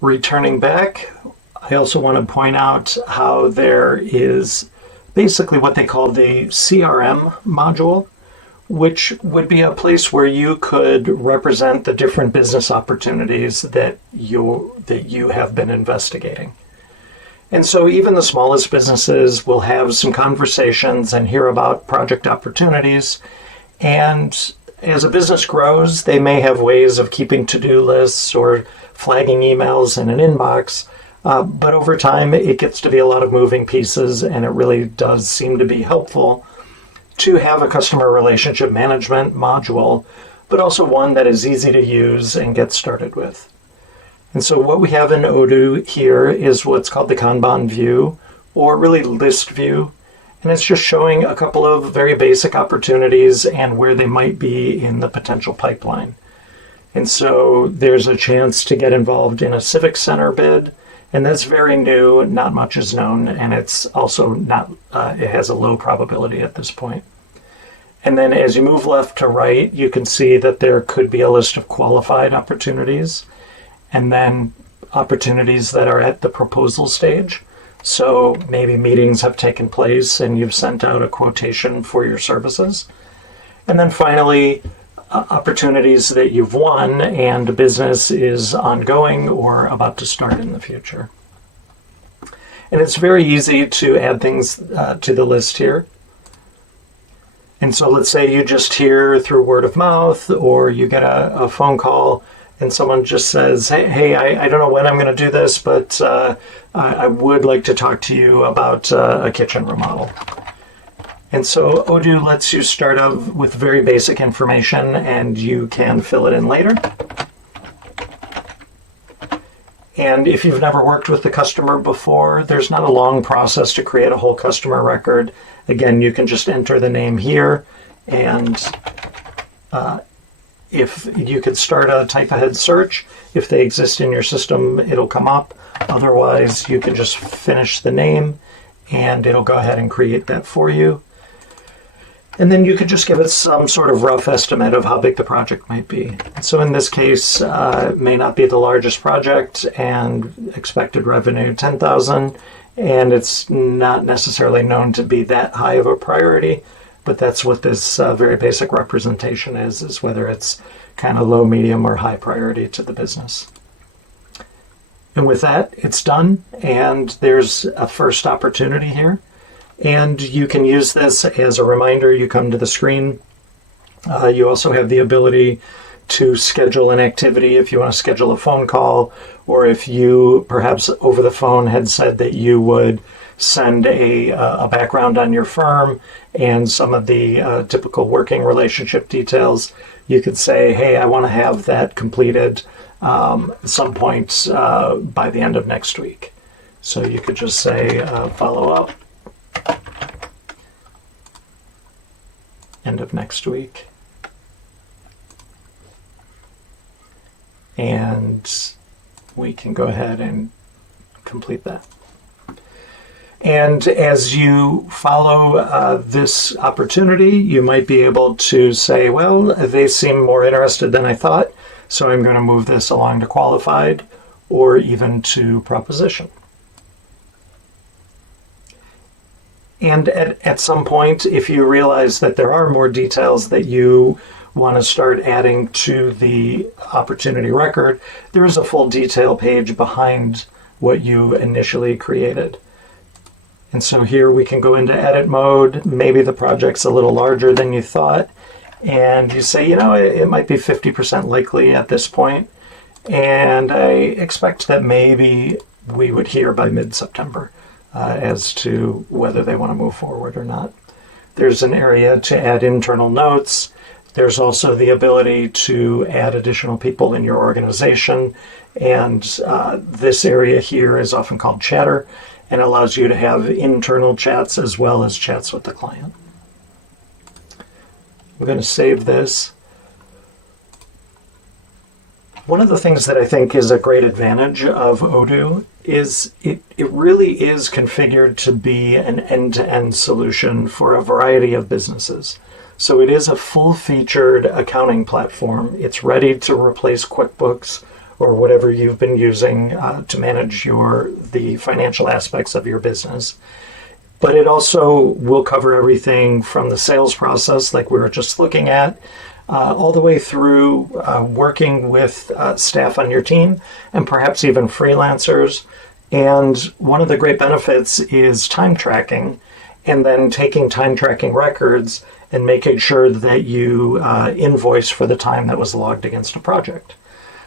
Returning back, I also want to point out how there is basically what they call the CRM module, which would be a place where you could represent the different business opportunities that you have been investigating. And so even the smallest businesses will have some conversations and hear about project opportunities. And as a business grows, they may have ways of keeping to-do lists or flagging emails in an inbox. But over time, it gets to be a lot of moving pieces, and it really does seem to be helpful to have a customer relationship management module, but also one that is easy to use and get started with. And so what we have in Odoo here is what's called the Kanban view, or really list view. And it's just showing a couple of very basic opportunities and where they might be in the potential pipeline. And so there's a chance to get involved in a Civic Center bid, and that's very new, not much is known, and it's also not, it has a low probability at this point. And then as you move left to right, you can see that there could be a list of qualified opportunities, and then opportunities that are at the proposal stage. So maybe meetings have taken place and you've sent out a quotation for your services. And then finally, opportunities that you've won and the business is ongoing or about to start in the future. And it's very easy to add things to the list here. And so let's say you just hear through word of mouth, or you get a phone call and someone just says, hey, I don't know when I'm going to do this, but I would like to talk to you about a kitchen remodel. And so Odoo lets you start out with very basic information, and you can fill it in later. And if you've never worked with the customer before, there's not a long process to create a whole customer record. Again, you can just enter the name here, and if you could start a type ahead search, if they exist in your system, it'll come up. Otherwise, you can just finish the name, and it'll go ahead and create that for you. And then you could just give it some sort of rough estimate of how big the project might be. So in this case, it may not be the largest project, and expected revenue 10,000, and it's not necessarily known to be that high of a priority, but that's what this very basic representation is whether it's kind of low, medium, or high priority to the business. And with that, it's done, and there's a first opportunity here. And you can use this as a reminder. You come to the screen. You also have the ability to schedule an activity if you want to schedule a phone call, or if you perhaps over the phone had said that you would send a background on your firm and some of the typical working relationship details. You could say, hey, I want to have that completed at some point by the end of next week. So you could just say follow up. End of next week. And we can go ahead and complete that. And as you follow this opportunity, you might be able to say, well, they seem more interested than I thought, so I'm going to move this along to qualified or even to proposition. And at some point, if you realize that there are more details that you want to start adding to the opportunity record, there is a full detail page behind what you initially created. And so here we can go into edit mode. Maybe the project's a little larger than you thought. And you say, you know, it might be 50% likely at this point. And I expect that maybe we would hear by mid-September. As to whether they want to move forward or not. There's an area to add internal notes. There's also the ability to add additional people in your organization. And this area here is often called chatter and allows you to have internal chats as well as chats with the client. I'm going to save this. One of the things that I think is a great advantage of Odoo is it really is configured to be an end-to-end solution for a variety of businesses. So it is a full-featured accounting platform. It's ready to replace QuickBooks or whatever you've been using to manage the financial aspects of your business. But it also will cover everything from the sales process, like we were just looking at, all the way through working with staff on your team and perhaps even freelancers. And one of the great benefits is time tracking, and then taking time tracking records and making sure that you invoice for the time that was logged against a project.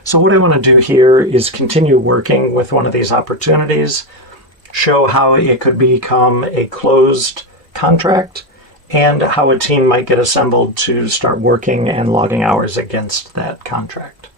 So what I want to do here is continue working with one of these opportunities, show how it could become a closed contract, and how a team might get assembled to start working and logging hours against that contract.